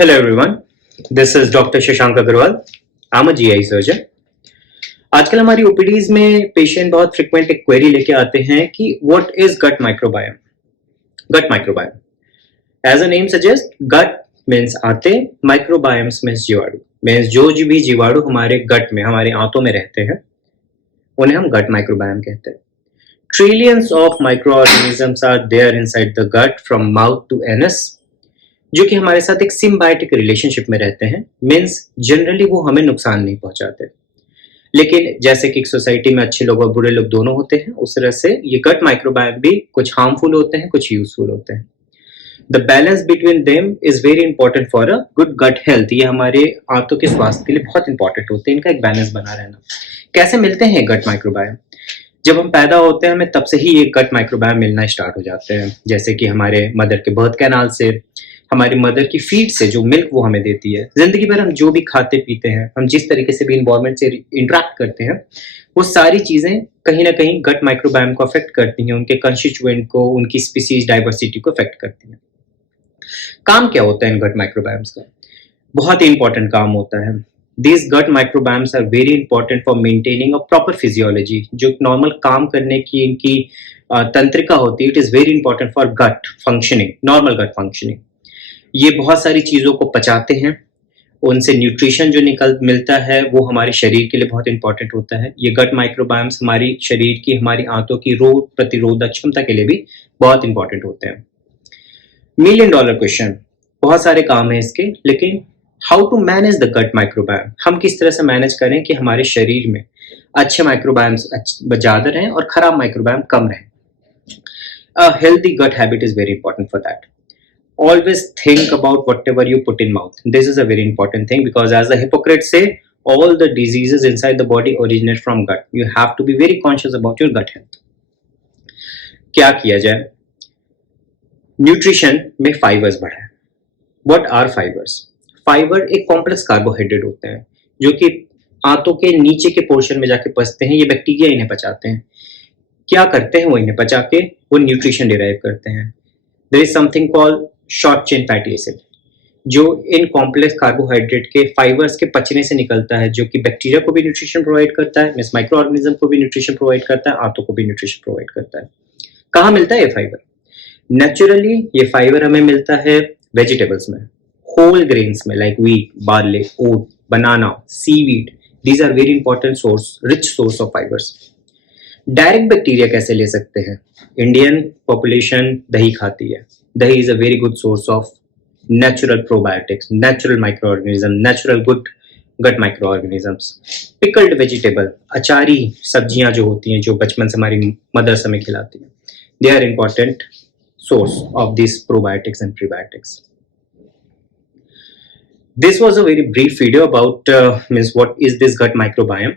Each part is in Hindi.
Hello everyone, this is Dr. Shashank Agarwal. I'm a GI surgeon. आजकल हमारी ओपीडीज में पेशेंट बहुत फ्रिक्वेंट एक क्वेरी लेके आते हैं कि what is gut microbiome. Gut microbiome as a name suggest, gut means आते, माइक्रोबायोम्स मीन्स जीवाणु. मीन्स जो भी जीवाणु हमारे गट में, हमारे आंतों में रहते हैं, उन्हें हम गट माइक्रोबायोम कहते हैं. Trillions of microorganisms are there inside the gut from mouth to anus, जो कि हमारे साथ एक सिम्बायोटिक रिलेशनशिप में रहते हैं. मीन्स जनरली वो हमें नुकसान नहीं पहुंचाते, लेकिन जैसे कि एक सोसाइटी में अच्छे लोग और बुरे लोग दोनों होते हैं, उस तरह से ये गट माइक्रोबायोम भी कुछ हार्मफुल होते हैं, कुछ यूजफुल होते हैं. The balance between them is very important for a good gut health. ये हमारे आंतों के स्वास्थ्य के लिए बहुत इंपॉर्टेंट होते हैं, इनका एक बैलेंस बना रहना. कैसे मिलते हैं गट माइक्रोबायोम? जब हम पैदा होते हैं हमें तब से ही ये गट माइक्रोबायोम मिलना स्टार्ट हो जाते हैं. जैसे कि हमारे मदर के बर्थ कैनाल से, हमारी मदर की फीड से जो मिल्क वो हमें देती है. जिंदगी भर हम जो भी खाते पीते हैं, हम जिस तरीके से भी इन्वायरमेंट से इंटरेक्ट करते हैं, वो सारी चीजें कहीं ना कहीं गट माइक्रोबायोम को अफेक्ट करती हैं, उनके कंस्टिट्यूएंट को, उनकी स्पीसीज डाइवर्सिटी को अफेक्ट करती हैं. काम क्या होता है इन गट माइक्रोबायोम्स का? बहुत ही इंपॉर्टेंट काम होता है. These gut microbiomes are very important for maintaining a proper physiology. जो नॉर्मल काम करने की इनकी तंत्रिका होती है, it is very important for gut functioning, normal gut functioning. ये बहुत सारी चीजों को पचाते हैं, उनसे न्यूट्रिशन जो मिलता है वो हमारे शरीर के लिए बहुत इंपॉर्टेंट होता है. ये गट माइक्रोबायोम्स हमारी शरीर की, हमारी आंतों की रोग प्रतिरोधक क्षमता के लिए भी बहुत इंपॉर्टेंट होते हैं. $1,000,000 क्वेश्चन. बहुत सारे काम है इसके, लेकिन how to manage the gut microbiome? हम किस तरह से मैनेज करें कि हमारे शरीर में अच्छे माइक्रोबायोम्स ज्यादा रहें और खराब माइक्रोबायोम कम रहें? A healthy gut habit is very important for that. Always think about whatever you put in mouth. This is a very important thing because as the Hippocrates say, all the diseases inside the body originate from gut. You have to be very conscious about your gut health. क्या किया जाए? न्यूट्रिशन में फाइबर्स बढ़ाएं. What are fibers? फाइबर एक कॉम्प्लेक्स कार्बोहाइड्रेट होते हैं जो कि आंतों के नीचे के पोर्शन में जाके पचते हैं. ये बैक्टीरिया इन्हें पचाते हैं. क्या करते हैं वो? इन्हें पचा के वो न्यूट्रिशन डिराइव करते हैं. There is something called short chain fatty acid, जो इन कॉम्प्लेक्स कार्बोहाइड्रेट के फाइबर्स के पचने से निकलता है, जो कि बैक्टीरिया को भी न्यूट्रिशन प्रोवाइड करता है, मिस माइक्रो ऑर्गेनिज्म को भी न्यूट्रिशन प्रोवाइड करता है, आंतों को भी न्यूट्रिशन प्रोवाइड करता है. कहाँ मिलता है ये फाइबर? नेचुरली ये फाइबर हमें मिलता है वेजिटेबल्स में, होल ग्रेन्स में, like wheat, barley, oat, banana, seaweed. These are very important source, rich source of fibres. Direct bacteria कैसे ले सकते हैं? इंडियन पॉपुलेशन दही खाती है. Dahi is a very good source of natural probiotics, natural micro organism, natural good gut micro organisms. Pickled vegetable, अचारी सब्जियां जो होती हैं, जो बचपन से हमारी मदर्स हमें खिलाती हैं, they are important source of this probiotics and prebiotics. This was a very brief video about what is this gut microbiome.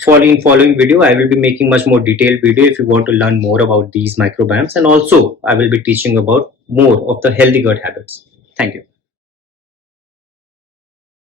Following video, I will be making much more detailed video if you want to learn more about these microbiomes, and also I will be teaching about more of the healthy gut habits. Thank you.